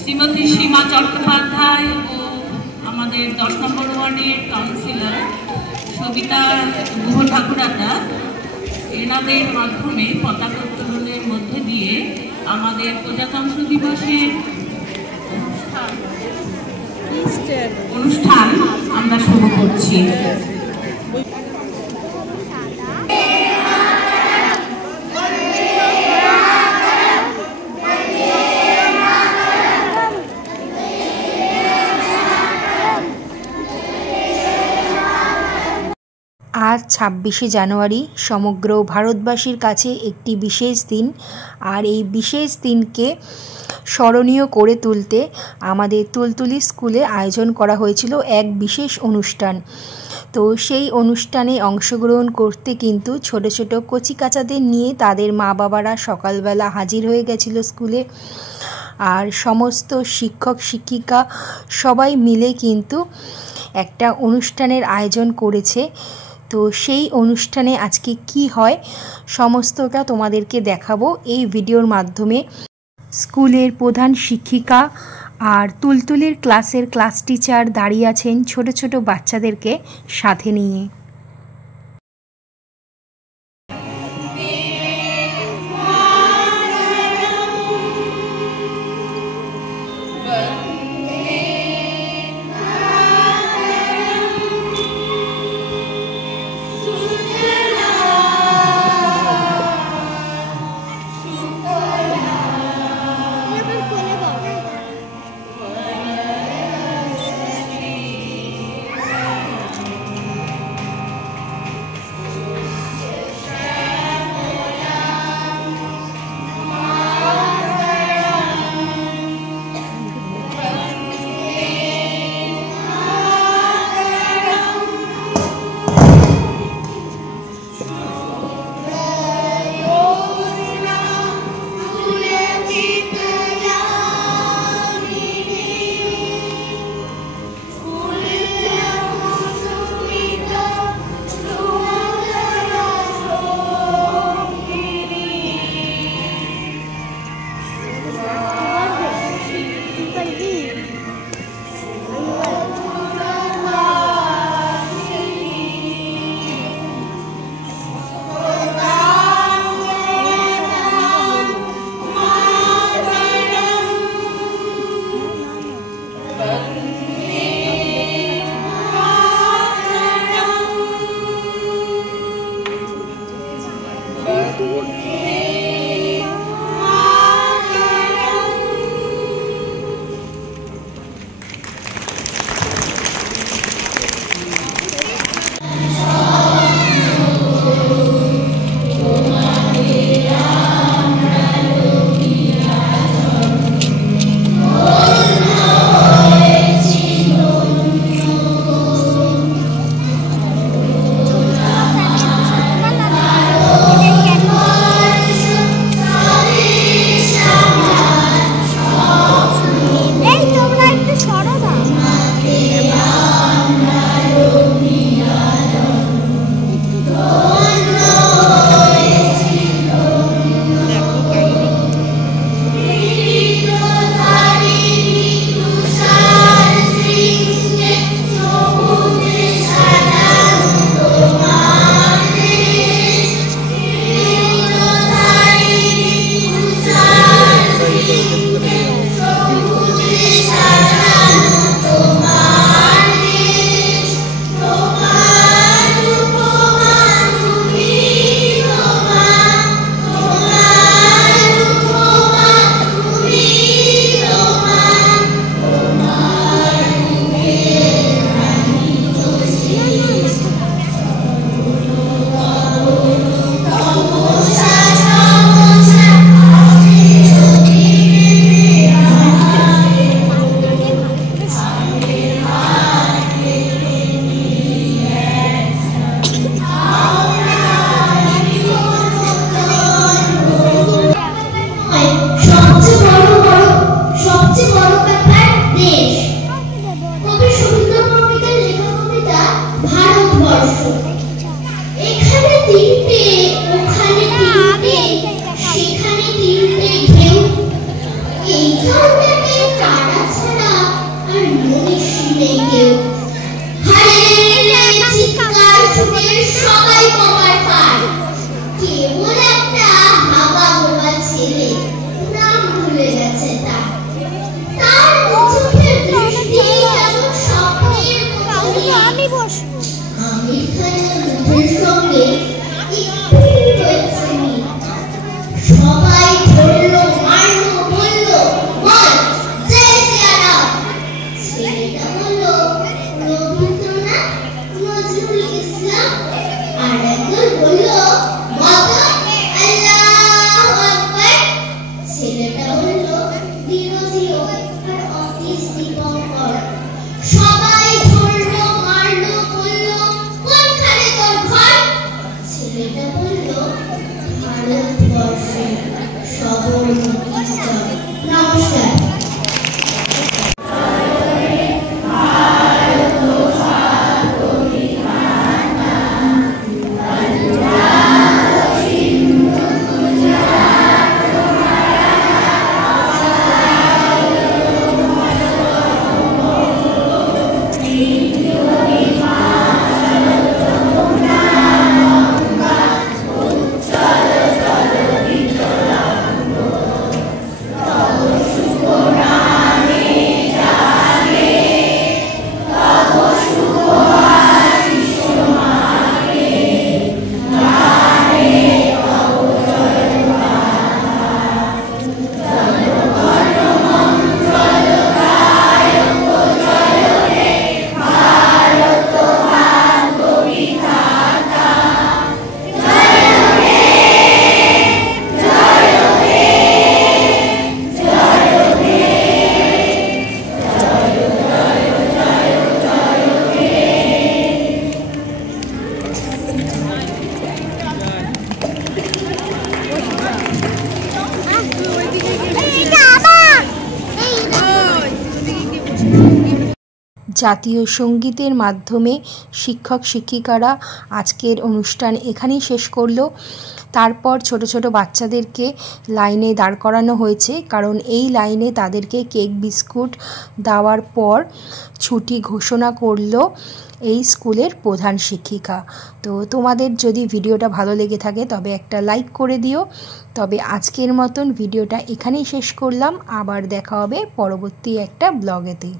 শ্রীমতী সীমা চট্টোপাধ্যায় ও আমাদের 10 নম্বর ওয়ার্ডের কাউন্সিলর সবিতা গুহ ঠাকুরাদা এনাদের মাধ্যমে পতাকা উত্তোলনের মধ্যে দিয়ে আমাদের প্রজাতন্ত্র দিবসের অনুষ্ঠান আমরা শুরু করছি। আজ 26শে জানুয়ারি সমগ্র ভারতবাসীর কাছে একটি বিশেষ দিন। আর এই বিশেষ দিনকে স্মরণীয় করে তুলতে আমাদের তুলতুলি স্কুলে আয়োজন করা হয়েছিল এক বিশেষ অনুষ্ঠান। তো সেই অনুষ্ঠানে অংশগ্রহণ করতে কিন্তু ছোট ছোট কচিকাচাদের নিয়ে তাদের মা বাবারা সকালবেলা হাজির হয়ে গেছিল স্কুলে। আর সমস্ত শিক্ষক শিক্ষিকা সবাই মিলে কিন্তু একটা অনুষ্ঠানের আয়োজন করেছে। তো সেই অনুষ্ঠানে আজকে কি হয় সমস্তটা তোমাদেরকে দেখাবো এই ভিডিওর মাধ্যমে। স্কুলের প্রধান শিক্ষিকা আর তুলতুলির ক্লাসের ক্লাস টিচার দাঁড়িয়ে আছেন ছোট ছোট বাচ্চাদেরকে সাথে নিয়ে। সবাই ধরলো মারলো বললো বল জয় সিয়ারাম। ছেলেটা বললো রবীন্দ্রনাথ নজরুল ইসলাম। আর একজন বললো মদন আল্লাহু আকবার। ছেলেটা বললো বিরোধীও আর অতীশ দীপঙ্কর। সবাই ধরলো মারলো বললো কোনখানে তোর ঘর। ছেলেটা বললো ভারতবর্ষে। নমস্কার। জাতীয় সঙ্গীতের মাধ্যমে শিক্ষক শিক্ষিকারা আজকের অনুষ্ঠান এখানেই শেষ করলো। তারপর ছোট ছোট বাচ্চাদেরকে লাইনে দাঁড় করানো হয়েছে, কারণ এই লাইনে তাদেরকে কেক বিস্কুট দেওয়ার পর ছুটি ঘোষণা করলো এই স্কুলের প্রধান শিক্ষিকা। তো তোমাদের যদি ভিডিওটা ভালো লেগে থাকে তবে একটা লাইক করে দিও। তবে আজকের মতন ভিডিওটা এখানেই শেষ করলাম। আবার দেখা হবে পরবর্তী একটা ব্লগেতে।